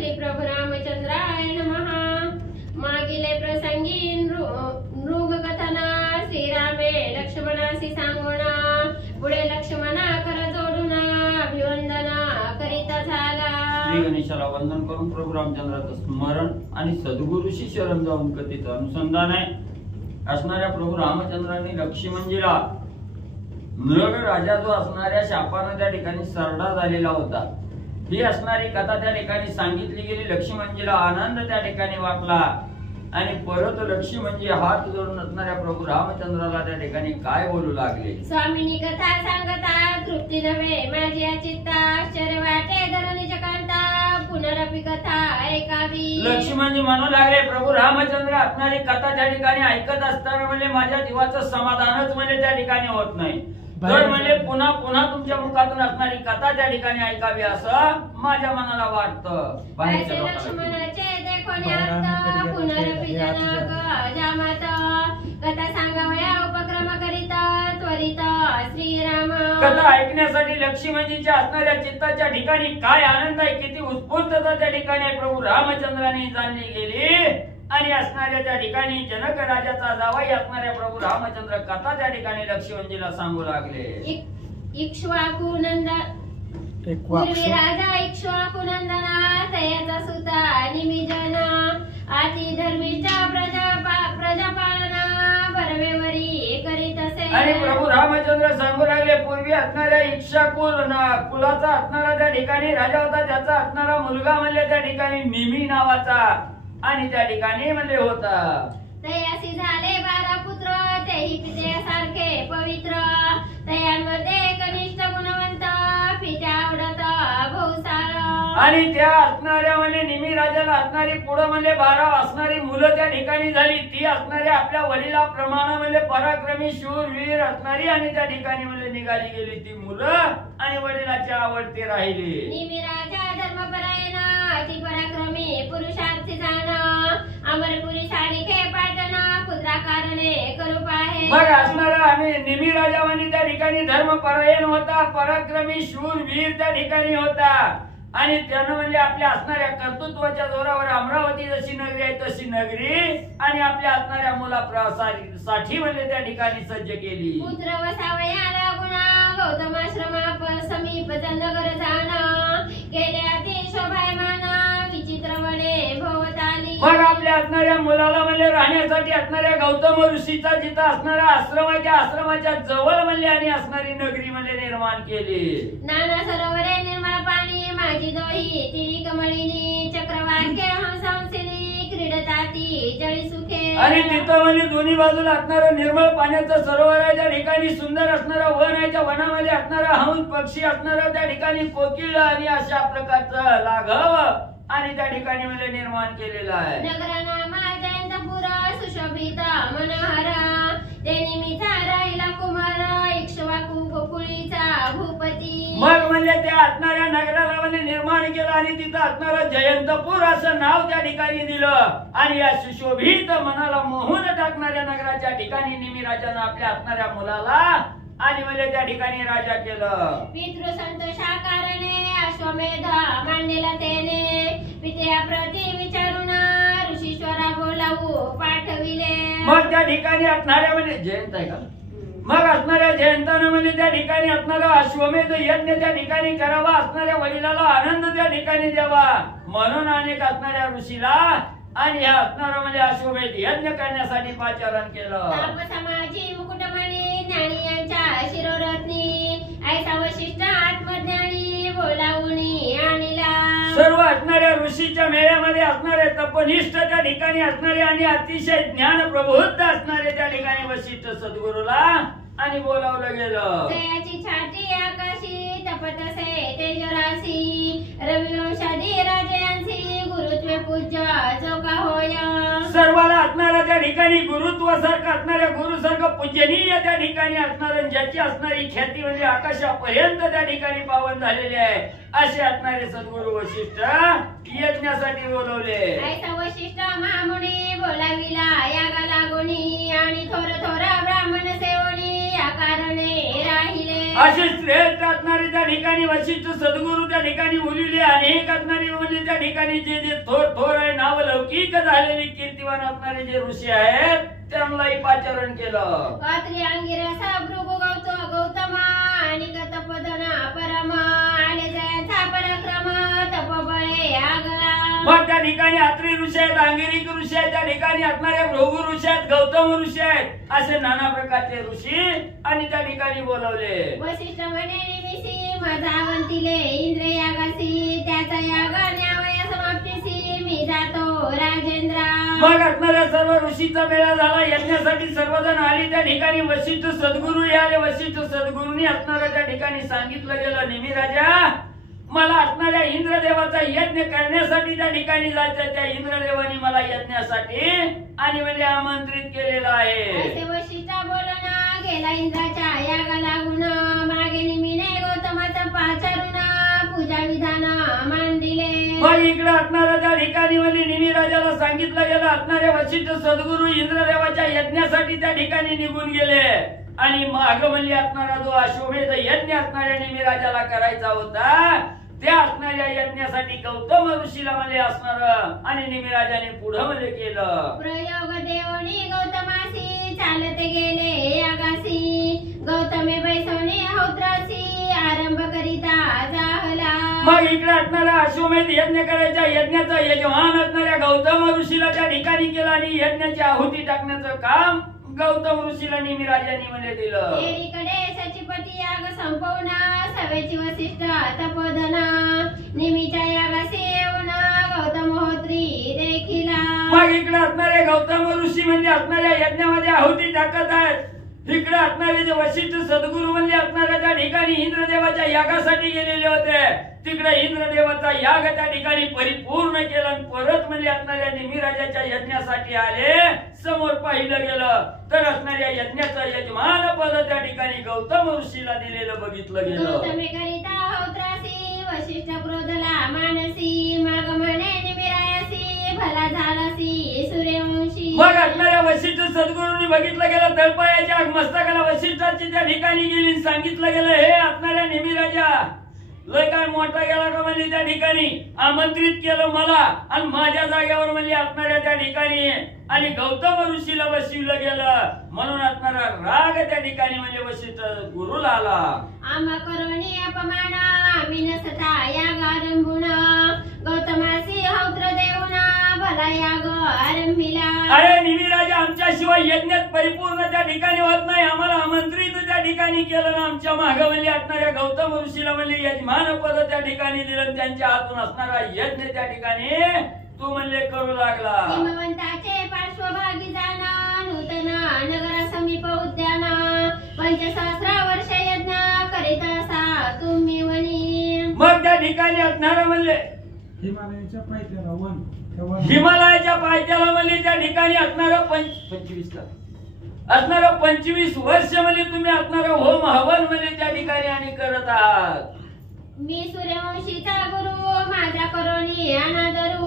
श्री प्रभू रामचंद्राय नमः। मागिले प्रसंगी नृग कथना श्रीरामे लक्ष्मणासी सांगोना पुढे लक्ष्मणा कर जोडूना अभिवंदना करीता झाला। श्री गणेशाला वंदन करून प्रभू रामचंद्राचं स्मरण आणि सद्गुरूशी शरण जाऊन कथेचं अनुसंधान आहे असणाऱ्या प्रभू रामचंद्रांनी लक्ष्मणजीला मृग राजा जो असणाऱ्या शापाने त्या ठिकाणी सरडा झालेला होता ही असणारी कथा त्या ठिकाणी सांगितली गेली। लक्ष्मणजीला आनंद त्या ठिकाणी वाटला आणि परत लक्ष्मणजी हात जोडून असणाऱ्या प्रभू रामचंद्राला त्या ठिकाणी काय बोलू लागले। स्वामीनी कथा सांगता तृप्ती नव्हे माझी चित्ता आश्चर्य वाटे धरणीच्या कांता पुनरपि कथा ऐकावी। लक्ष्मणजी म्हणू लागले प्रभू रामचंद्र असणारी कथा त्या ठिकाणी ऐकत असताना म्हणजे माझ्या जीवाचं समाधानच म्हणजे त्या ठिकाणी होत नाही। तर म्हणजे पुन्हा पुन्हा तुमच्या मुखातून असणारी कथा त्या ठिकाणी ऐकावी असं माझ्या मनाला वाटतं। लक्ष्मणाचे देखोनी अर्थ पुनरपि जनक जामात कथा सांगावया उपक्रम करिता त्वरित श्रीराम। कथा ऐकण्यासाठी लक्ष्मणजीच्या असणाऱ्या चित्ताच्या ठिकाणी काय आनंद आहे किती उत्स्फूर्तता त्या ठिकाणी प्रभू रामचंद्रांनी जाणली गेली आणि असणाऱ्या त्या ठिकाणी जनक राजाचा जावई असणाऱ्या प्रभू रामचंद्र कथा त्या ठिकाणी लक्ष्मणजीला सांगू लागले। इक्ष्वाकु नंदन पूर्वी राजा इक्ष्वाकु नंदना तयाचा सुता निमिजन आती धर्मिष्ठ प्रजापालना बरवेवरी करीत असे। आणि प्रभू रामचंद्र सांगू लागले पूर्वी असणाऱ्या इक्ष्वाकु कुलाचा असणारा त्या ठिकाणी राजा होता त्याचा असणारा मुलगा म्हणजे त्या ठिकाणी निमी नावाचा आणि त्या ठिकाणी म्हणजे होता तयासी झाले 12 पुत्र तेही पित्यासारखे पवित्र तयांमध्ये कनिष्ठ गुणवंत पित्या आवडत भौसाळ। आणि त्या असणाऱ्या म्हणजे निमी राजाला असणारी पुढे म्हणजे 12 असणारी मुलं त्या ठिकाणी झाली ती असणाऱ्या आपल्या वडिलाप्रमाणे म्हणजे पराक्रमी शूरवीर असणारी आणि त्या ठिकाणी म्हणजे निघाली गेली ती मुलं आणि वडिलाच्या आवडते राहिली। निमी राजा धर्मपरायण अति पराक्रमी पुरुषार्थी जाण अमरपुरी सारिखे पाटण पुत्रा कारणे करू पाहे। मग असणारा आम्ही निमी राजा म्हणजे त्या ठिकाणी धर्मपरायण होता पराक्रमी शूरवीर त्या ठिकाणी होता आणि त्यानं म्हणजे आपल्या असणाऱ्या कर्तृत्वाच्या जोरावर अमरावती जशी नगरी आहे तशी नगरी आणि आपल्या असणाऱ्या मुलासाठी म्हणजे त्या ठिकाणी सज्ज केली। पुत्र वसावयाला गुणा गौतमाश्रमा समीप नगर जाण गेले अति शोभायमान विचित्र वने भोवताली। मग आपल्या असणाऱ्या मुलाला म्हणजे राहण्यासाठी असणाऱ्या गौतम ऋषीचा जिथं असणाऱ्या आश्रमाच्या जवळ म्हणजे आणि असणारी नगरी म्हणजे निर्माण केली। नाना सरोवरे निर्मळ पाणी माझी दोही तिरी कमळिनी चक्रवाक्य हंसंसिनी क्रीडताती जळी सुखे। आणि तिथं म्हणजे दोन्ही बाजूला असणारं निर्मळ पाण्याचं सरोवर आहे त्या ठिकाणी सुंदर असणारं वन आहे त्या वनामध्ये असणारा हंस पक्षी असणारं त्या ठिकाणी कोकिळ आणि अशा प्रकारचं लाघव आणि त्या ठिकाणी म्हणजे निर्माण केलेलं आहे। नगरनामा जयंतपुर सुशोभित मनोहर ते निमित्त राहिला कुमार इक्ष्वाकु गोकुळीचा भूपती। मग म्हणजे त्या असणाऱ्या नगराला म्हणजे निर्माण केलं आणि तिथं असणारं जयंतपूर असं नाव त्या ठिकाणी दिलं आणि या सुशोभित मनाला मोहून टाकणाऱ्या नगराच्या ठिकाणी निमी राजानं आपल्या असणाऱ्या मुलाला आणि म्हणजे त्या ठिकाणी राजा केलं। पितृ संतोषाकारणे अश्वमेध मांडलेला त्याने पित्या प्रति विचारून ऋषीश्वरा बोलावू पाठविले। मग त्या ठिकाणी असणाऱ्या म्हणजे जयंत आहे का मग असणाऱ्या जयंतानं म्हणजे त्या ठिकाणी असणारा अश्वमेध यज्ञ त्या ठिकाणी करावा असणाऱ्या वडिलाला आनंद त्या ठिकाणी द्यावा म्हणून अनेक असणाऱ्या ऋषीला आणि ह्या असणारा म्हणजे अश्वमेध यज्ञ करण्यासाठी पाचारण केलं। समाजी मुकुटमणी ज्ञानी यांच्या शिरोरत्नी ऐसा वशिष्ठ आत्मज्ञानी बोलावूनी आणिला। सर्व असणाऱ्या ऋषीच्या मेळ्यामध्ये असणारे तपनिष्ठ त्या ठिकाणी असणारे आणि अतिशय ज्ञान प्रबुद्ध असणारे त्या ठिकाणी वशिष्ठ सद्गुरूला आणि बोलावलं गेलं। तयाची छाती आकाशी तपतसे तेजरासी रविवंशादी राजयांसी गुरुत्वे पूज्य जो का होय। सर्वाला असणारा त्या ठिकाणी गुरुत्व सारखं असणाऱ्या गुरु सारखं पूजनीय त्या ठिकाणी असणार ज्याची असणारी ख्याती म्हणजे आकाशापर्यंत त्या ठिकाणी पावन झालेली आहे असे असणारे सद्गुरु वशिष्ठ यज्ञासाठी बोलवले। ऐसा वशिष्ठ महामुनी बोलाविला यागा लागोनी आणि थोर थोर ब्राह्मण सेवनी या कारणे राहिले. असे श्रेष्ठ असणारे त्या ठिकाणी वशिष्ठ सद्गुरू त्या ठिकाणी बोलिले. अनेक असणारे म्हणजे त्या ठिकाणी जे जे थोर थोर आहे नाव लौकिक झालेले कीर्तिवान असणारे जे ऋषी आहेत त्यांनाही पाचारण केलं. पात्री अंगिरसा भृगु गौतमा आणि तपदना परम आले जयांचा पराक्रम तपबळे आगला. मग त्या ठिकाणी अत्री ऋषी आहेत, अंगिरिक ऋषी आहेत, त्या ठिकाणी असणारे भृगु ऋषी आहेत, गौतम ऋषी आहेत, असे नाना प्रकारचे ऋषी आणि त्या ठिकाणी बोलवले. वशिष्ठ म्हणे निमिषी मजावंतीले इंद्र यागासी त्याचा याग न्यावया समाप्तीसी मी जातो राजेंद्र. मग असणाऱ्या सर्व ऋषीचा मेळा झाला. यज्ञासाठी सर्वजण आले. त्या ठिकाणी वशिष्ठ सद्गुरू आले. वशिष्ठ सद्गुरूंनी असणाऱ्या त्या ठिकाणी सांगितलं गेलं निमी राजा मला असणाऱ्या इंद्रदेवाचा यज्ञ करण्यासाठी त्या ठिकाणी जायचं. त्या इंद्रदेवानी मला यज्ञासाठी आणि म्हणजे आमंत्रित केलेलं आहे. वशिष्ठ बोलना गेला इंद्राच्या यागा लागून मागे निमीने गौतमाचा पाचारून पूजा विधान मांडिले. मग इकडे असणाऱ्या त्या ठिकाणी म्हणजे निमी राजाला सांगितलं गेलं असणारे वशिष्ठ सद्गुरू इंद्रदेवाच्या यज्ञासाठी त्या ठिकाणी निघून गेले. आणि माग म्हणजे असणारा जो अश्वमेध यज्ञ असणाऱ्या निमी राजाला करायचा होता त्या असणाऱ्या यज्ञासाठी गौतम ऋषीला म्हणजे असणार आणि निमी राजाने पुढे म्हणजे केलं. प्रयोग देवनी गौतमासी चालते गेले यागासी गौतमे बैसवणे हौत्रासी आरंभ करिता जाहला. मग इकडे असणारा अश्वमेध यज्ञ करायच्या यज्ञाचा यजमान असणाऱ्या गौतम ऋषीला त्या ठिकाणी केलं आणि यज्ञाची आहुती टाकण्याचं काम गौतम ऋषीला निमी राजाने म्हणजे दिलं. एकीकडे सचिपती याग संपवून सवेची वशिष्ठ तपोधन निमीच्या यागासी येऊन गौतम होत्री देखिला. मग इकडे असणारे गौतम ऋषी म्हणजे असणाऱ्या यज्ञामध्ये आहुती टाकत आहेत. इकडे असणारे जे वशिष्ठ सद्गुरू म्हणजे असणाऱ्या त्या ठिकाणी इंद्रदेवाच्या यागासाठी गेलेले होते. तिकडे इंद्रदेवाचा याग त्या ठिकाणी परिपूर्ण केला. परत म्हणजे असणाऱ्या निमी राजाच्या यज्ञासाठी आले. समोर पाहिलं गेलं तर असणाऱ्या यज्ञाचं यजमान पद त्या ठिकाणी गौतम ऋषीला दिलेलं बघितलं गेलं. गौतमे करिता हौत्रासी वशिष्ठ क्रोधला मानसी माग म्हणे निमिरायसी भला झालासी सूर्यवंशी. मग असणाऱ्या वशिष्ठ सद्गुरूंनी बघितलं गेलं तळपायाच्या मस्तकाला वशिष्ठाची त्या ठिकाणी गेली. सांगितलं गेलं हे असणाऱ्या निमी राजा लय काय मोठा गेला का म्हणजे त्या ठिकाणी आमंत्रित केलं मला आणि माझ्या जागेवर म्हणजे असणाऱ्या त्या ठिकाणी आणि गौतम ऋषीला बसविलं गेलं म्हणून असणारा राग त्या ठिकाणी म्हणजे वशिष्ठ गुरुला आला. आम्हा करोनी अपमान आम्ही नसता याग आरंभून गौतमासी हौत्र देऊन भला याग आरंभिला. अरे निमी राजा आमच्याशिवाय यज्ञात परिपूर्ण त्या ठिकाणी होत नाही. आम्हाला आमंत्रित त्या ठिकाणी केलं ना आमच्या मागे म्हणजे असणाऱ्या गौतम ऋषीला म्हणजे यजमान पद त्या ठिकाणी दिलं. त्यांच्या हातून असणारा यज्ञ त्या ठिकाणी तू म्हणले करू लागला. हिमवंताचे पार्श्वभागी जाण नूतन नगर समीप उद्यान पंचसहस्र वर्ष यज्ञ करीत असा तुम्ही वनी. मग त्या ठिकाणी असणारा म्हणले हिमालयाच्या पायथ्याला वन हिमालयाच्या पायथ्याला म्हणजे त्या ठिकाणी असणारं 25 असणारं 25 वर्ष म्हणजे तुम्ही असणारं होम हवन म्हणजे त्या ठिकाणी आणि करत आहात. मी सूर्यवंशीचा गुरु माझ्या करोनी अनादरू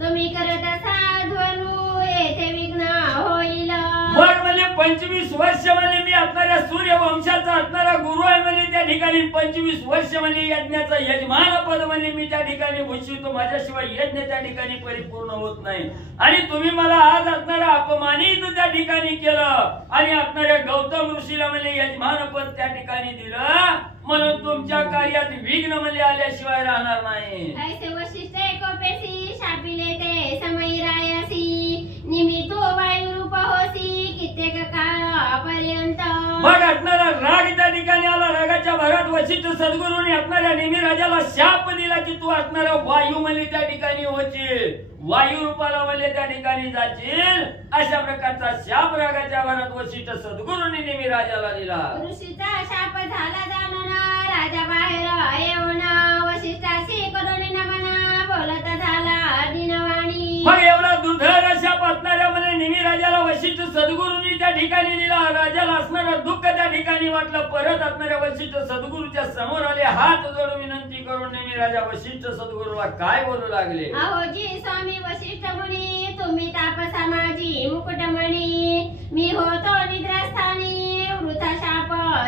तुम्ही करत असा ध्वनु येथे विघ्न होईल. मग म्हणजे 25 वर्ष म्हणजे मी असणाऱ्या सूर्यवंशाचा असणारा गुरु आहे म्हणजे त्या ठिकाणी 25 वर्ष म्हणजे यज्ञाचं यजमान पद म्हणजे मी त्या ठिकाणी भूषितो. माझ्याशिवाय यज्ञ त्या ठिकाणी परिपूर्ण होत नाही आणि तुम्ही मला आज असणारा अपमानित त्या ठिकाणी केलं आणि असणाऱ्या गौतम ऋषीला म्हणजे यजमान पद त्या ठिकाणी दिलं म्हणून तुमच्या कार्यात विघ्न म्हणजे आल्याशिवाय राहणार नाही. ऐसे वशिष्ठ एकोपेसी शापिले ते समयी रायसी निमित्त वायू रूप होसी कित्येक काळापर्यंत. मग असणारा राग त्या ठिकाणी आला. रागाच्या भरात वशिष्ठ सद्गुरूंनी असणाऱ्या निमी राजाला शाप दिला की तू असणारा वायू म्हणजे त्या ठिकाणी होशील, वायू रूपाला म्हणजे त्या ठिकाणी जाशील. अशा प्रकारचा शाप रागाच्या भरात वशिष्ठ सद्गुरूंनी निमी राजाला दिला. ऋषीचा शाप झाला जाणून राजा बाहेर येऊन वशिष्ठाशी करुणी नमन बोलत झाला दिनवाणी. मग एवढा दुर्धर शाप असणाऱ्या म्हणजे निमी राजाला वशिष्ठ सद्गुरूंनी त्या ठिकाणी दिला. राजाला असणारं दुःख त्या ठिकाणी वाटलं. परत असणाऱ्या वशिष्ठ सद्गुरूच्या समोर आले. हात जोडून विनंती करून निमी राजा वशिष्ठ सद्गुरूला काय बोलू लागले. अहोजी स्वामी वशिष्ठ मुनी तुम्ही तापसा माझी मुकुटमणी मी होतो निद्रास्थानी वृथा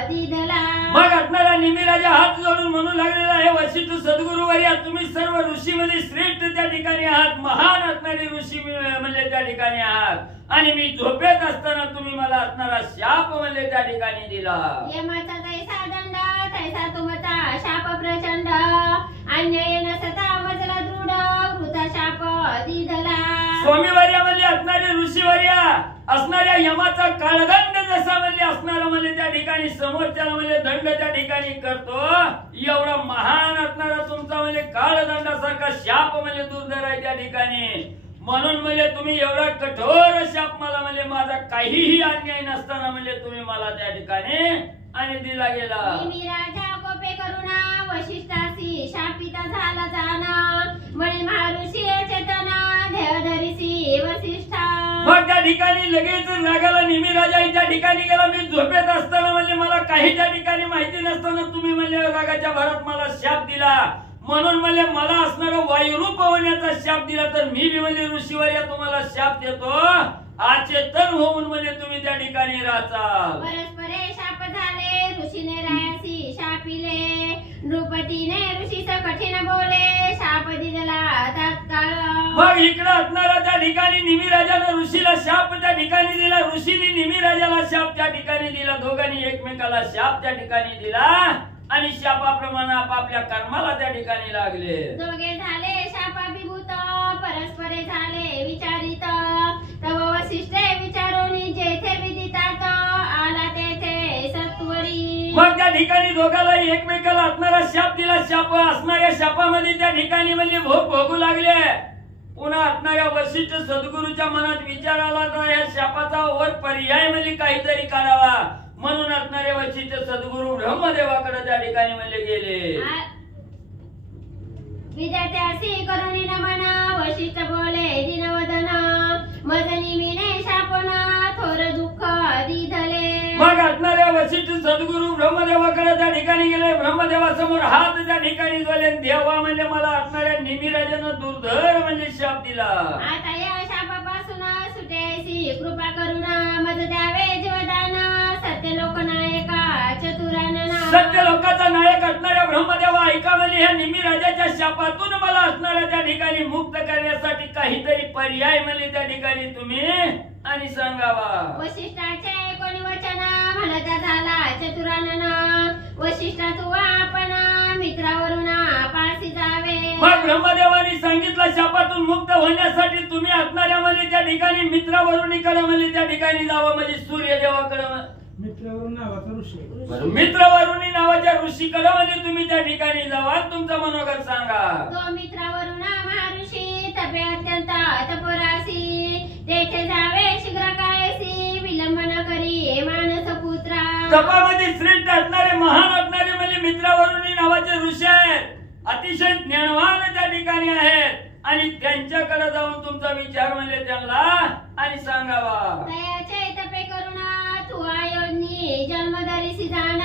दिधला. मग असणारा निमिराजा हात जोडून म्हणू लागलेला आहे, वशिष्ठ सद्गुरुवर्या तुम्ही सर्व ऋषीमध्ये श्रेष्ठ त्या ठिकाणी आहात, महान असणारे ऋषी म्हणजे त्या ठिकाणी आहात आणि मी झोपेत असताना तुम्ही मला असणारा शाप म्हणजे त्या ठिकाणी दिला. यमाचा तैसा दंड तैसा तुमचा शाप प्रचंड, अन्याय नसता मजला दृढ वृथा शाप दिधला. स्वामीवर्या म्हणजे असणारे ऋषीवर्या असणाऱ्या यमाचा काळदंड जसा म्हणजे असणारा म्हणजे त्या ठिकाणी समोरच्याला म्हणजे दंड त्या ठिकाणी करतो, एवढा महान असणारा तुमचा म्हणजे काळदंडासारखा शाप म्हणजे दुर्धर आहे त्या ठिकाणी. म्हणून म्हणजे तुम्ही एवढा कठोर शाप मला म्हणजे माझा काहीही अन्याय नसताना म्हणजे तुम्ही मला त्या ठिकाणी आणि दिला गेला. निमिराजा कोपे करुणा वशिष्ठासी शापिता झाला जाना, म्हणे महाऋषी चेतना देवधरीसी वसिष्ठा. मग त्या ठिकाणी लगेच रागाला निमिराजा त्या ठिकाणी गेला. मी झोपेत असताना म्हणजे मला काही त्या ठिकाणी माहिती नसताना तुम्ही म्हणजे रागाच्या भरात मला शाप दिला, म्हणून म्हणजे मला असणारा वायुरूप होण्याचा शाप दिला. तर मी म्हणजे ऋषीवर्या तुम्हाला शाप देतो, अचेतन होऊन म्हणजे तुम्ही त्या ठिकाणी राहचाल. परस्परे शाप झाले ऋषीने रायासी शापिले, नृपतीने ऋषीच कठीण बोले शाप दिला तात्काळ. मग इकडे असणारा त्या ठिकाणी निमिराजानं ऋषीला शाप त्या ठिकाणी दिला, ऋषीने निमिराजाला शाप त्या ठिकाणी दिला. दोघांनी एकमेकाला शाप त्या ठिकाणी दिला आणि शापाप्रमाणे आपापल्या कर्माला त्या ठिकाणी लागले. दोघे झाले शापाभिभूत परस्परे झाले विचारित, तव वसिष्ठे विचारोनी जेथे विदितात आला तेथे सत्वरी. मग त्या ठिकाणी दोघाला एकमेकाला असणारा शाप दिला. शाप असणाऱ्या शापामध्ये त्या ठिकाणी म्हणजे भोग भोगू लागले. पुन्हा असणाऱ्या वशिष्ठ सद्गुरूच्या मनात विचार आला तर या शापाचा वर पर्याय म्हणजे काहीतरी करावा, म्हणून असणारे वशिष्ठ सद्गुरू ब्रह्मदेवाकडे त्या ठिकाणी म्हणजे गेले. विद्यार्थ्यासी करुणी नमन वशिष्ठ बोले दिनवदन, मदनी मिने शापना थोर दुःख दिधले. मग असणाऱ्या वशिष्ठ सद्गुरू ब्रह्मदेवाकडे त्या ठिकाणी गेले. ब्रह्मदेवासमोर हात त्या ठिकाणी जोडले. देवा म्हणजे मला असणाऱ्या निमिराजानं दुर्धर म्हणजे शाप दिला. आता या शापापासून सुटेसी कृपा करुणा, मज द्यावे जीवदान सत्य लोकनायका चतुरानना. सत्य लोकाचा नायक असणाऱ्या ब्रह्मदेवा ऐका म्हणजे ह्या निमिराजाच्या शापातून मला असणाऱ्या त्या ठिकाणी मुक्त करण्यासाठी काहीतरी पर्याय म्हणजे त्या ठिकाणी तुम्ही आणि सांगावा. वशिष्ठाचे कोणी वचन म्हणता झाला चतुरानना, वशिष्ठा तू आपण मित्रावरून पासी जावे. मग ब्रह्मदेवानी सांगितलं शापातून मुक्त होण्यासाठी तुम्ही असणाऱ्या म्हणजे त्या ठिकाणी मित्रावरुणीकडे म्हणजे त्या ठिकाणी जावं, म्हणजे सूर्यदेवाकडे मित्रावरून नावाचा ऋषी. मित्रवरुणी नावाच्या ऋषीकडे म्हणजे तुम्ही त्या ठिकाणी जावा, तुमचं मनोगत सांगा. तो मित्रावरून महर्षी तपे अत्यंत तपोरासी, तेथे जावे शीघ्र कायसी विलंब न करी मानस पुत्रा. तपामध्ये श्रेष्ठ असणारे महान असणारे म्हणजे मित्रावरुणी नावाचे ऋषी आहेत, अतिशय ज्ञानवान त्या ठिकाणी आहेत आणि त्यांच्याकडे जाऊन तुमचा विचार म्हणजे त्यांना आणि सांगावा. दयाचे तपे करुणा तू आयोनी जन्मधरीसी जाण,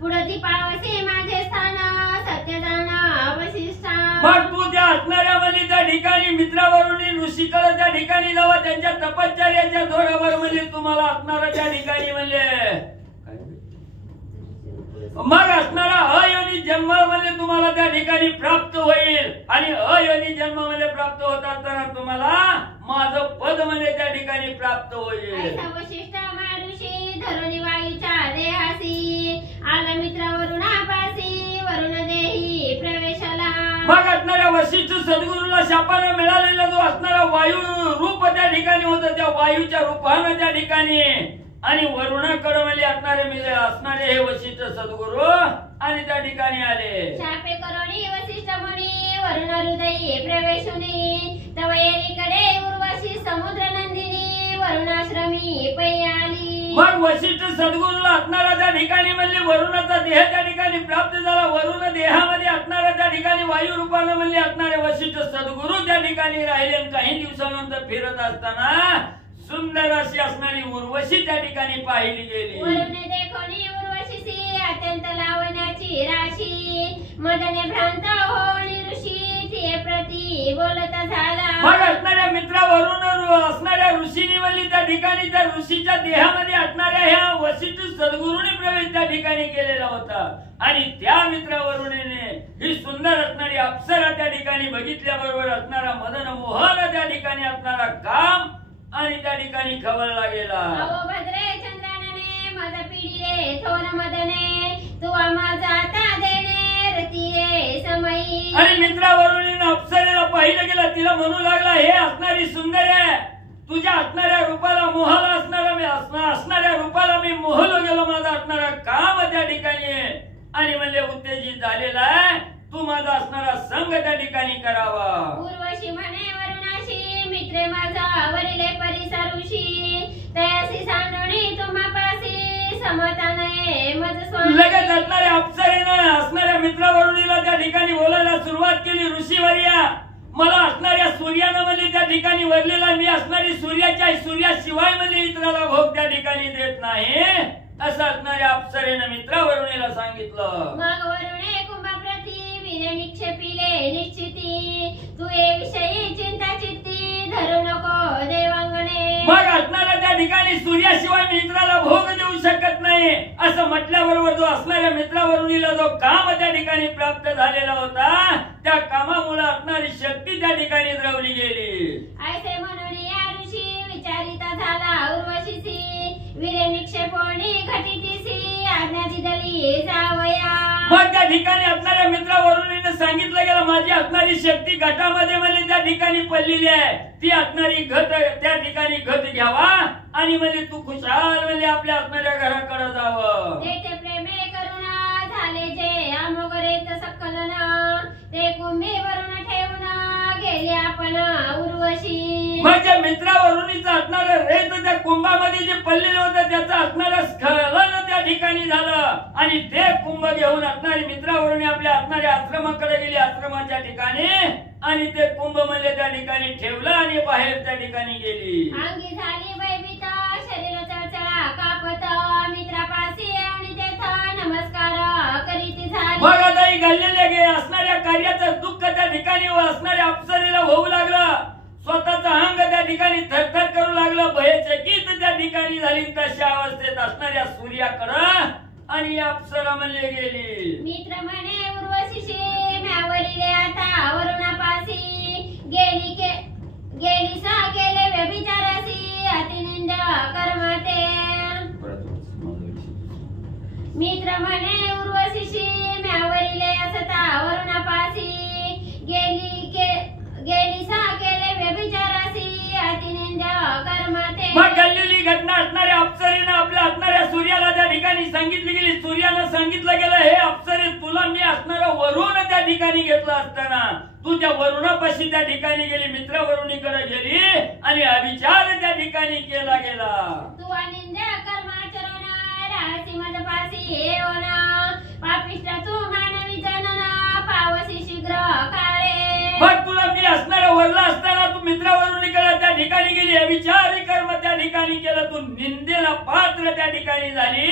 पुढती पावसी माझे स्थान सत्य जाण वशिष्ठा. मग तू त्या असणाऱ्या म्हणजे त्या ठिकाणी मित्रावरुणी ऋषीकडे त्या ठिकाणी जावा, त्यांच्या तपश्चर्याच्या जोरावर म्हणजे तुम्हाला असणारा त्या ठिकाणी म्हणजे मग असणारा अयोनी जन्म म्हणजे तुम्हाला त्या ठिकाणी प्राप्त होईल आणि अयोनी जन्म म्हणजे प्राप्त होत असताना तुम्हाला माझं पद म्हणजे त्या ठिकाणी प्राप्त होईल. ऐसा वशिष्ठ महर्षी धरुणी वायूच्या देहासी, आला मित्रावरून आपासी वरुण देही प्रवेशाला. मग असणाऱ्या वशिष्ठ सद्गुरूला शापाने मिळालेला जो असणारा वायू रूप त्या ठिकाणी होतं, त्या वायूच्या रूपानं त्या ठिकाणी आणि वरुणाकडे म्हणजे असणारे हे वशिष्ठ सद्गुरू आणि त्या ठिकाणी आले. शापे करोणी वशिष्ठ मुनी वरुण हृदयी प्रवेशुनी, तव एकीकडे उर्वशी समुद्र नंदिनी वरुणाश्रमी पै आली. मग वशिष्ठ सद्गुरूला असणारा त्या ठिकाणी म्हणजे वरुणाचा देह त्या ठिकाणी प्राप्त झाला. वरुण देहामध्ये असणारा त्या ठिकाणी वायू रूपानं म्हणजे असणारे वशिष्ठ सद्गुरू त्या ठिकाणी राहिले. काही दिवसानंतर फिरत असताना सुंदर अशी असणारी उर्वशी त्या ठिकाणी पाहिली गेली. वरुणे देखोनी उर्वशीसी अत्यंत लावण्याची राशी, मदने भ्रांत होणी ऋषी ते प्रती बोलत झाला. मग असणाऱ्या मित्रावरून असणाऱ्या ऋषीने म्हणली त्या ठिकाणी त्या ऋषीच्या देहामध्ये असणाऱ्या ह्या वशिष्ठ सद्गुरूने प्रवेश त्या ठिकाणी केलेला होता आणि त्या मित्रावरूने ही सुंदर असणारी अप्सरा त्या ठिकाणी बघितल्याबरोबर असणारा मदन मोहन त्या ठिकाणी असणारा काम आणि त्या ठिकाणी खवळला गेला. अहो भद्रे चंद्रानने मद पिढीले थोर मदने तू माझा आता देणे रतिये समयी. आणि मित्रावरून अप्सरेला पाहिलं गेलं तिला म्हणू लागला हे असणारी सुंदर आहे तुझ्या असणाऱ्या रूपाला मोहाला असणाऱ्या रूपाला मी मोहलो गेलो माझा असणारा काम त्या ठिकाणी आणि म्हणले उत्तेजित झालेला आहे तू माझा असणारा संग त्या ठिकाणी करावा. उर्वशी म्हणे वरुणाशी मित्रे माझा वरिले परिसरुषी तयासी सांडोणी तुम्हापासी समता नये मज स्वामी. लगेच असणाऱ्या अप्सरेनं असणाऱ्या मित्रावरुणीला त्या ठिकाणी बोलायला सुरुवात केली. ऋषीवर्या मला असणाऱ्या सूर्यानं म्हणले त्या ठिकाणी वरलेला मी असणारी सूर्याशिवाय म्हणले इतराला भोग त्या ठिकाणी देत नाही असं असणाऱ्या अप्सरेनं मित्रावरुणीला सांगितलं. मग वरुणे कुंभप्रती विने निक्षेपिले निश्चिती तू ये विषयी चिंता चित्ती धरू नको देवांगणे. मग असणाऱ्या त्या ठिकाणी सूर्याशिवाय मित्राला भोग देऊ शकत नाही असं म्हटल्याबरोबर जो असणाऱ्या मित्रावरुणीला जो काम त्या ठिकाणी प्राप्त झालेला होता त्या कामामुळे असणारी शक्ती त्या ठिकाणी द्रवली गेली. ऐसे म्हणून या ऋषी विचारिता झाला उर्वशीसी विरे निक्षेपोणी घटितीसी आज्ञा दिदली जावया. मग त्या ठिकाणी असणाऱ्या मित्रावरुणीने सांगितलं गेलं माझी असणारी शक्ती घटामध्ये म्हणजे त्या ठिकाणी पडलेली आहे ती असणारी घट त्या ठिकाणी घट घ्यावा आणि म्हणजे तू खुशाल म्हणजे आपल्या असणाऱ्या घराकडे जावं. ते प्रेमे करुणा झाले जे अमोगरेत सकलन ते कुंभी वरून ठेवून गेले आपण उर्वशी. माझ्या मित्रावरुणीचं असणारं रेत त्या कुंभामध्ये जे पडलेलं होतं त्याचं असणारं स्खलन त्या ठिकाणी झालं आणि ते कुंभ घेऊन असणारी मित्रावरुणी आपल्या असणाऱ्या आश्रमाकडे गेली आश्रमाच्या ठिकाणी आणि ते कुंभ म्हणजे त्या ठिकाणी ठेवलं आणि बाहेर त्या ठिकाणी गेली. अंगी झाली भयभीता शरीर चळचळा कापत मित्रापासी आणि तेथ नमस्कार करीती झाली. मग आता ही घडलेल्या असणाऱ्या कार्याचं दुःख त्या ठिकाणी असणाऱ्या अप्सरेला होऊ लागलं स्वतःचा अंग त्या ठिकाणी थरथर करू लागलं भयचकित त्या ठिकाणी झाली. तशा अवस्थेत असणाऱ्या सूर्याकडं आणि अप्सरा म्हणले गेली. मित्र म्हणे उर्वशीशी म्यावरिले आता वरुणापासी गेली सा गेले व्यभिचारासी अतिनिंद कर्मते. मित्र म्हणे उर्वशीशी म्यावरिले असता वरुणापासी गेली सा गेले व्यभिचारासी अतिनिंद कर्मते. मग घडलेली घटना असणाऱ्या अप्सरेनं आपल्या असणाऱ्या सूर्याला त्या ठिकाणी सांगितली गेली. सूर्यानं सांगितलं गेलं हे अप्सरे तुला मी असणारं वरुण त्या ठिकाणी घेतलं असताना तू त्या वरुणापाशी त्या ठिकाणी गेली मित्रवरुणीकडे गेली आणि अविचार त्या ठिकाणी केला गेला. तू अनिंद कर्माचरण राहसी मजपासी येऊन पापिष्ट तू मानवी जनना पावसी शीघ्र काळे. मग तुला मी असणारं वरला असताना तू मित्रावरुणीकडे त्या ठिकाणी गेली अविचारी कर्म त्या ठिकाणी केलं तू निंदेला पात्र त्या ठिकाणी झाली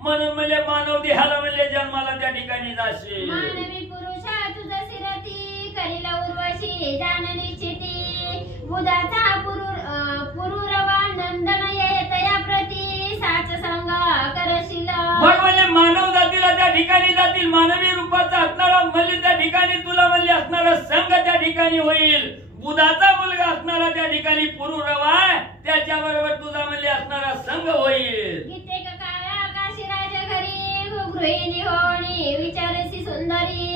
म्हणून म्हणजे मानव देहाला म्हणजे जन्माला त्या ठिकाणी जाशी. मानवी पुरुषा तुझा सिरती करील उर्वशी जाण निश्चिती बुधाचा पुरुरवा नंदन येतया प्रती साच संग करशील. मग म्हणजे मानव जातीला त्या ठिकाणी जातील मानवी रूपाचा असणारा म्हणजे त्या ठिकाणी तुला म्हणजे असणारा संघ त्या ठिकाणी होईल. बुधाचा मुलगा असणारा त्या ठिकाणी पुरुरवा त्याच्याबरोबर तुझा म्हणजे असणारा संघ होईल. कित्येक काळा काशी राज घरी गृहिणी होणी विचारसी सुंदरी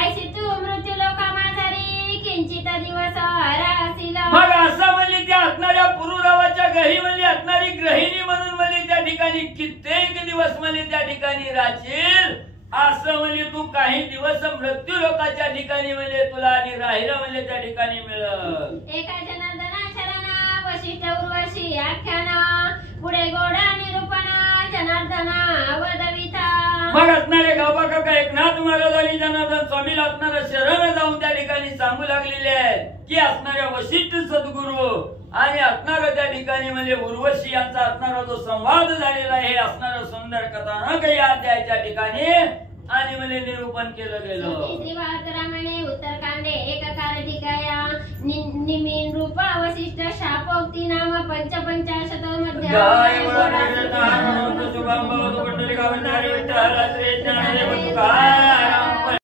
ऐशी तू मृत्यू लोका माझारी किंचित दिवस राहशील. मग असं म्हणजे त्या असणाऱ्या पुरुरवाच्या घरी म्हणजे असणारी गृहिणी म्हणून म्हणजे त्या ठिकाणी कित्येक दिवस म्हणजे त्या ठिकाणी राहशील असं म्हणजे तू काही दिवस मृत्यू लोकांच्या ठिकाणी म्हणजे तुला आणि राहिलं म्हणजे त्या ठिकाणी मिळेल. एका जनार्दना शरणा वशिष्ठ उर्वशी आख्याना पुढे गोडा निरूपणा जनार्दना वदविता. मग असणारे गावबा काका एकनाथ महाराज आणि जनार्दन स्वामीला असणारं शरण जाऊन त्या ठिकाणी सांगू लागलेले आहेत की असणाऱ्या वशिष्ठ सद्गुरू आणि असणारं त्या ठिकाणी म्हणजे उर्वशी यांचा असणारा जो संवाद झालेला आहे असणारं सुंदर कथानक या अध्यायाच्या ठिकाणी आणि म्हणजे निरूपण केलं गेलं. श्रीवाद रामाने उत्तरकांडे एककार टिकाया निमीन रूप वसिष्ठ शापोक्ती नाम पंचपंचाशत मध्ये जय गुरुदेव शुभम भवतु कुंडलिका वंदनारी विठ्ठल श्री ज्ञानदेव तुकाराम